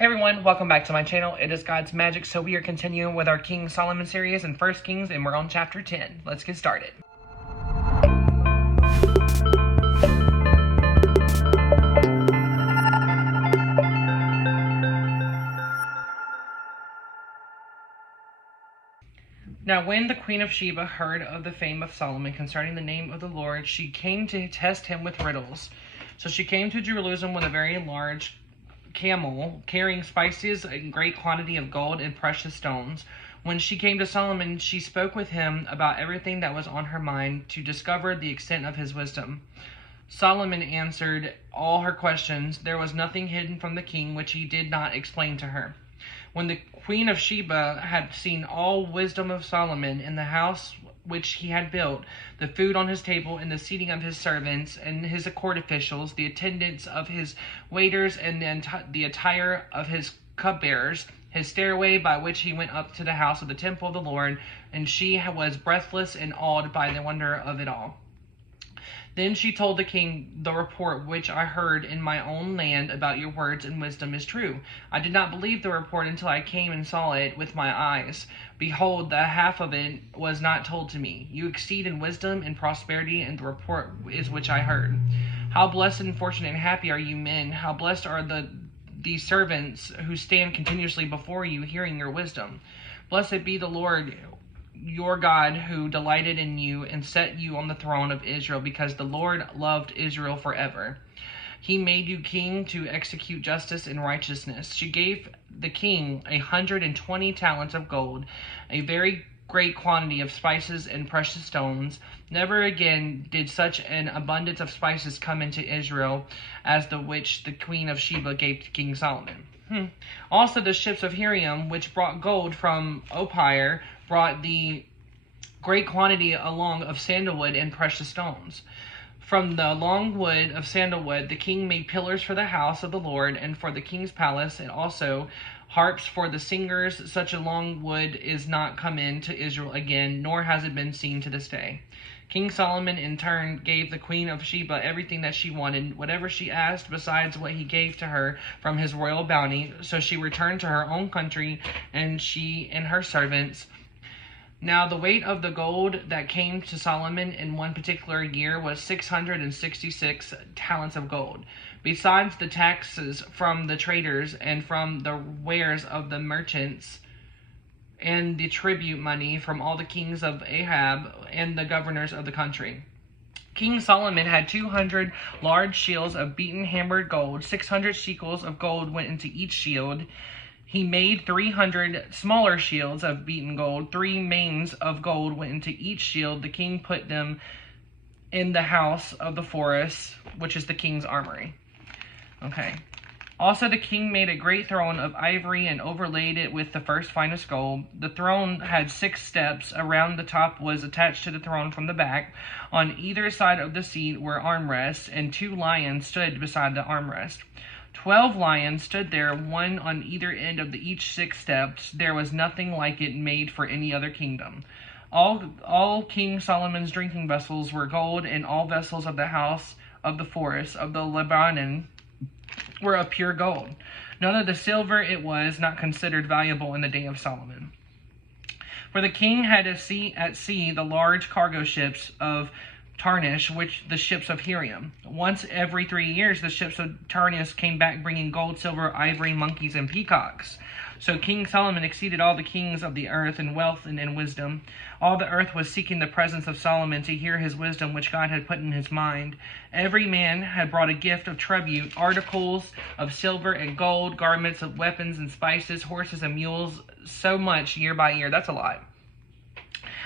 Hey everyone, welcome back to my channel. It is God's Magic. So we are continuing with our King Solomon series in 1 Kings, and we're on chapter 10. Let's get started. Now when the Queen of Sheba heard of the fame of Solomon concerning the name of the Lord, she came to test him with riddles. So she came to Jerusalem with a very large camel, carrying spices, a great quantity of gold and precious stones. When she came to Solomon, she spoke with him about everything that was on her mind to discover the extent of his wisdom. Solomon answered all her questions. There was nothing hidden from the king which he did not explain to her. When the Queen of Sheba had seen all wisdom of Solomon in the house which he had built, the food on his table, and the seating of his servants and his court officials, the attendance of his waiters, and the attire of his cupbearers, his stairway by which he went up to the house of the temple of the Lord, and she was breathless and awed by the wonder of it all. Then she told the king, the report which I heard in my own land about your words and wisdom is true. I did not believe the report until I came and saw it with my eyes. Behold, the half of it was not told to me. You exceed in wisdom and prosperity, and the report is which I heard. How blessed and fortunate and happy are you men! How blessed are these servants who stand continuously before you, hearing your wisdom. Blessed be the Lord your God, who delighted in you and set you on the throne of Israel, because the Lord loved Israel forever. He made you king to execute justice and righteousness. She gave the king 120 talents of gold, a very great quantity of spices and precious stones. Never again did such an abundance of spices come into Israel as the which the Queen of Sheba gave to King Solomon. Also the ships of Hiram, which brought gold from Ophir, brought the great quantity along of sandalwood and precious stones. From the long wood of sandalwood the king made pillars for the house of the Lord and for the king's palace, and also harps for the singers. Such a long wood is not come into Israel again, nor has it been seen to this day. King Solomon in turn gave the Queen of Sheba everything that she wanted, whatever she asked, besides what he gave to her from his royal bounty. So she returned to her own country, and she and her servants. Now the weight of the gold that came to Solomon in one particular year was 666 talents of gold, besides the taxes from the traders and from the wares of the merchants, and the tribute money from all the kings of Ahab and the governors of the country. King Solomon had 200 large shields of beaten hammered gold. 600 shekels of gold went into each shield. He made 300 smaller shields of beaten gold. 3 mains of gold went into each shield. The king put them in the house of the forest, which is the king's armory. Okay. Also the king made a great throne of ivory and overlaid it with the first finest gold. The throne had 6 steps. Around the top was attached to the throne from the back. On either side of the seat were armrests, and 2 lions stood beside the armrest. 12 lions stood there, one on either end of each 6 steps. There was nothing like it made for any other kingdom. All King Solomon's drinking vessels were gold, and all vessels of the house of the forest of the Lebanon were of pure gold. None of the silver it was not considered valuable in the day of Solomon. For the king had at sea the large cargo ships of Tarshish, which the ships of Hiram. Once every 3 years the ships of Tarshish came back bringing gold, silver, ivory, monkeys, and peacocks. So King Solomon exceeded all the kings of the earth in wealth and in wisdom. All the earth was seeking the presence of Solomon to hear his wisdom which God had put in his mind. Every man had brought a gift of tribute, articles of silver and gold, garments of weapons and spices, horses and mules, so much year by year. That's a lot.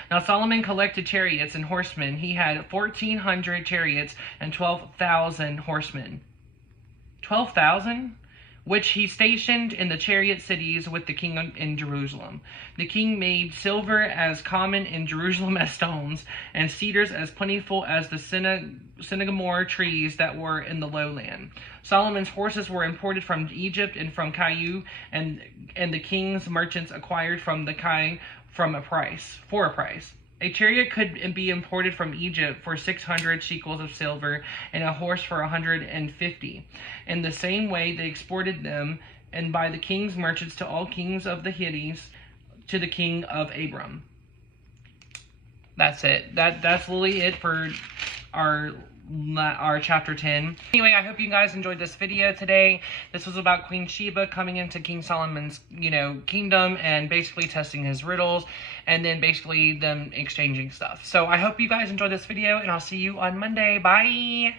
Now Solomon collected chariots and horsemen. He had 1,400 chariots and 12,000 horsemen. 12,000? Which he stationed in the chariot cities with the king in Jerusalem. The king made silver as common in Jerusalem as stones, and cedars as plentiful as the sycamore trees that were in the lowland. Solomon's horses were imported from Egypt and from Caillou, and the king's merchants acquired from the Kai for a price. A chariot could be imported from Egypt for 600 shekels of silver, and a horse for 150. In the same way, they exported them and by the king's merchants to all kings of the Hittites, to the king of Abram. That's it. That's literally it for our chapter 10. Anyway, I hope you guys enjoyed this video today. This was about Queen Sheba coming into King Solomon's, kingdom and basically testing his riddles and then basically them exchanging stuff. So I hope you guys enjoyed this video and I'll see you on Monday. Bye!